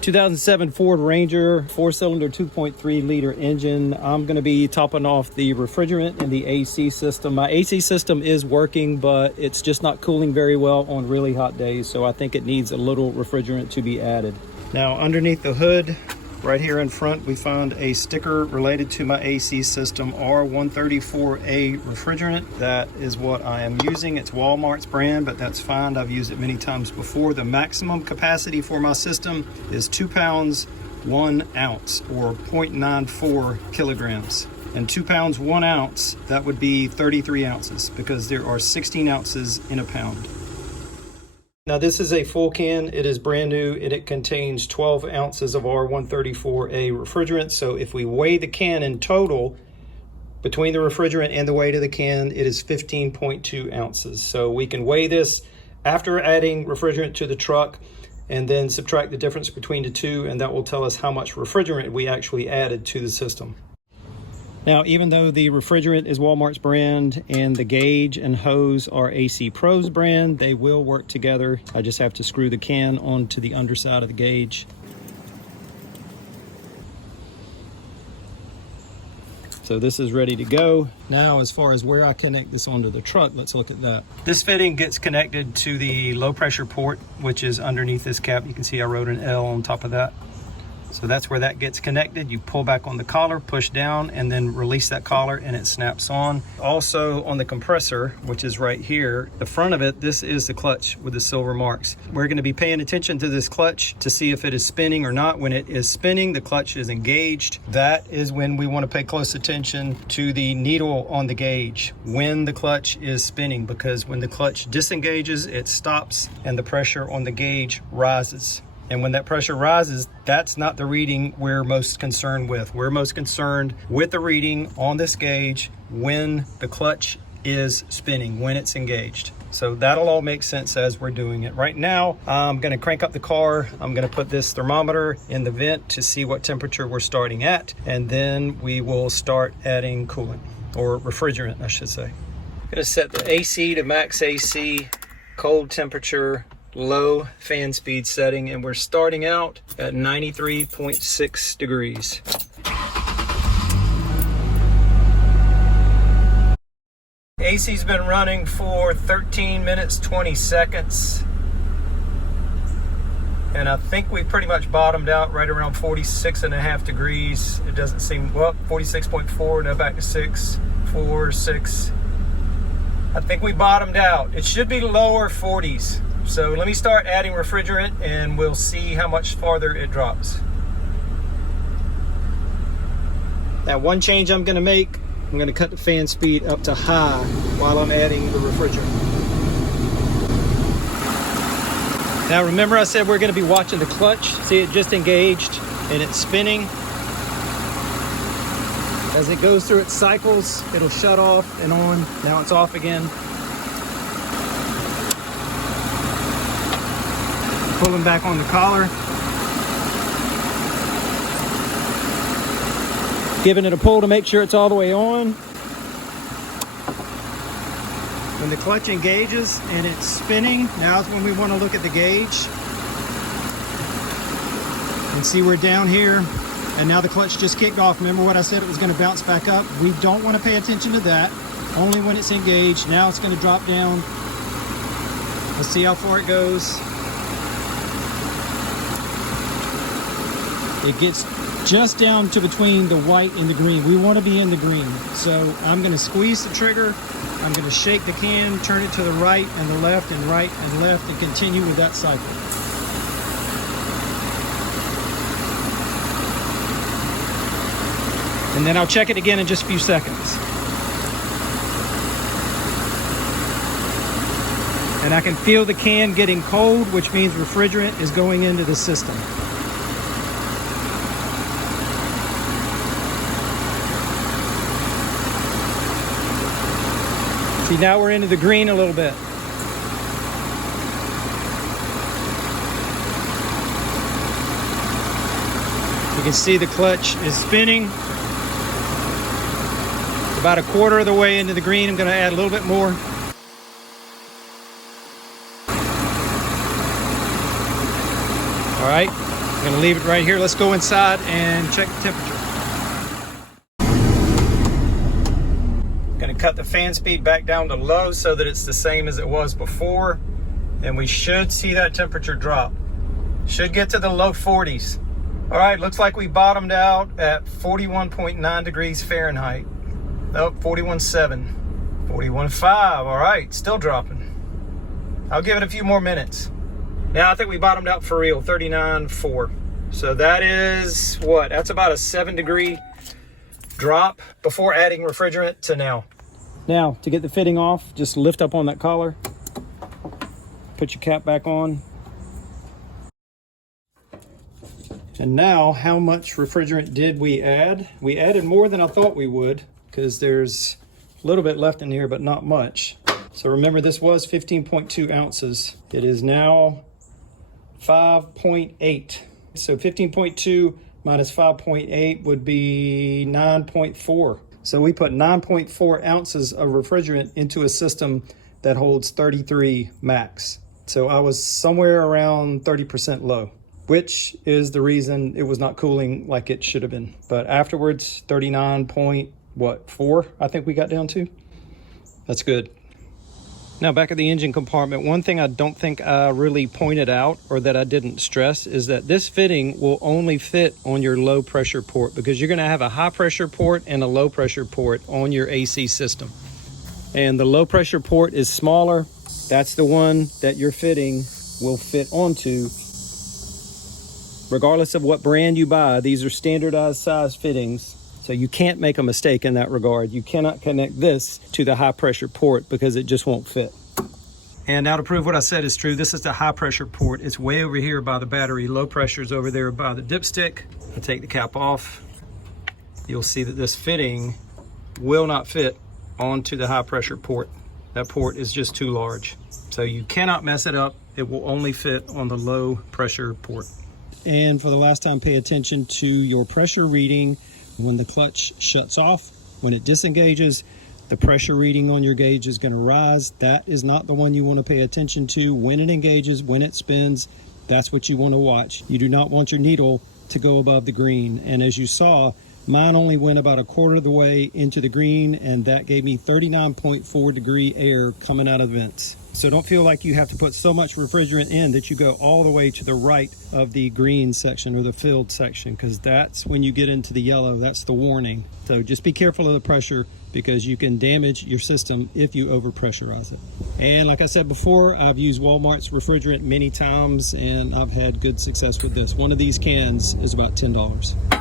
2007 Ford Ranger, 4-cylinder, 2.3 liter engine. I'm going to be topping off the refrigerant and the AC system. My AC system is working, but it's just not cooling very well on really hot days, so I think it needs a little refrigerant to be added. Now, underneath the hood, right here in front, we found a sticker related to my AC system, R134A refrigerant. That is what I am using. It's Walmart's brand, but that's fine. I've used it many times before. The maximum capacity for my system is 2 pounds, 1 ounce, or 0.94 kilograms. And 2 pounds, 1 ounce, that would be 33 ounces because there are 16 ounces in a pound. Now this is a full can. It is brand new and it contains 12 ounces of R134A refrigerant. So if we weigh the can in total, between the refrigerant and the weight of the can, it is 15.2 ounces. So we can weigh this after adding refrigerant to the truck and then subtract the difference between the two, and that will tell us how much refrigerant we actually added to the system. Now, even though the refrigerant is Walmart's brand and the gauge and hose are AC Pro's brand, they will work together. I just have to screw the can onto the underside of the gauge. So this is ready to go. Now, as far as where I connect this onto the truck, let's look at that. This fitting gets connected to the low pressure port, which is underneath this cap. You can see I wrote an L on top of that. So that's where that gets connected. You pull back on the collar, push down, and then release that collar and it snaps on. Also on the compressor, which is right here, the front of it, this is the clutch with the silver marks. We're going to be paying attention to this clutch to see if it is spinning or not. When it is spinning, the clutch is engaged. That is when we want to pay close attention to the needle on the gauge when the clutch is spinning, because when the clutch disengages, it stops and the pressure on the gauge rises. And when that pressure rises, that's not the reading we're most concerned with. We're most concerned with the reading on this gauge when the clutch is spinning, when it's engaged. So that'll all make sense as we're doing it. Right now, I'm gonna crank up the car. I'm gonna put this thermometer in the vent to see what temperature we're starting at. And then we will start adding coolant, or refrigerant, I should say. I'm gonna set the AC to max AC, cold temperature, low fan speed setting, and we're starting out at 93.6 degrees. AC's been running for 13 minutes 20 seconds, and I think we pretty much bottomed out right around 46.5 degrees. It doesn't seem, well, 46.4, now back to 6, 4, 6. I think we bottomed out. It should be lower 40s. So let me start adding refrigerant and we'll see how much farther it drops. Now, one change I'm gonna make, I'm gonna cut the fan speed up to high while I'm adding the refrigerant. Now remember I said we're gonna be watching the clutch. See, it just engaged and it's spinning. As it goes through its cycles, it'll shut off and on. Now it's off again. Pulling back on the collar. Giving it a pull to make sure it's all the way on. When the clutch engages and it's spinning, now is when we want to look at the gauge. And see we're down here, and now the clutch just kicked off. Remember what I said, it was going to bounce back up? We don't want to pay attention to that. Only when it's engaged. Now it's going to drop down. Let's see how far it goes. It gets just down to between the white and the green. We want to be in the green. So I'm going to squeeze the trigger. I'm going to shake the can, turn it to the right and the left and right and left, and continue with that cycle. And then I'll check it again in just a few seconds. And I can feel the can getting cold, which means refrigerant is going into the system. See, now we're into the green a little bit. You can see the clutch is spinning. About a quarter of the way into the green. I'm going to add a little bit more. All right, I'm gonna leave it right here. Let's go inside and check the temperature. Gonna cut the fan speed back down to low so that it's the same as it was before, and we should see that temperature drop. Should get to the low 40s. All right, looks like we bottomed out at 41.9 degrees Fahrenheit. Oh, 41.7, 41.5. All right, still dropping. I'll give it a few more minutes. Now I think we bottomed out for real, 39.4. So that is what? That's about a 7-degree drop before adding refrigerant to now. Now, to get the fitting off, just lift up on that collar. Put your cap back on. And now, how much refrigerant did we add? We added more than I thought we would, because there's a little bit left in here, but not much. So remember, this was 15.2 ounces. It is now 5.8. So 15.2 minus 5.8 would be 9.4. So we put 9.4 ounces of refrigerant into a system that holds 33 max. So I was somewhere around 30% low, which is the reason it was not cooling like it should have been. But afterwards, 39.4, I think we got down to. That's good. Now back at the engine compartment, one thing I don't think I really pointed out, or that I didn't stress, is that this fitting will only fit on your low pressure port, because you're gonna have a high pressure port and a low pressure port on your AC system. And the low pressure port is smaller. That's the one that your fitting will fit onto. Regardless of what brand you buy, these are standardized size fittings. So you can't make a mistake in that regard. You cannot connect this to the high pressure port because it just won't fit. And now to prove what I said is true, this is the high pressure port. It's way over here by the battery. Low pressure is over there by the dipstick. I take the cap off. You'll see that this fitting will not fit onto the high pressure port. That port is just too large. So you cannot mess it up. It will only fit on the low pressure port. And for the last time, pay attention to your pressure reading when the clutch shuts off. When it disengages, the pressure reading on your gauge is going to rise. That is not the one you want to pay attention to. When it engages, when it spins, that's what you want to watch. You do not want your needle to go above the green. And as you saw, mine only went about a quarter of the way into the green, and that gave me 39.4 degree air coming out of the vents. So don't feel like you have to put so much refrigerant in that you go all the way to the right of the green section or the filled section, because that's when you get into the yellow. That's the warning. So just be careful of the pressure, because you can damage your system if you overpressurize it. And like I said before, I've used Walmart's refrigerant many times, and I've had good success with this. One of these cans is about $10.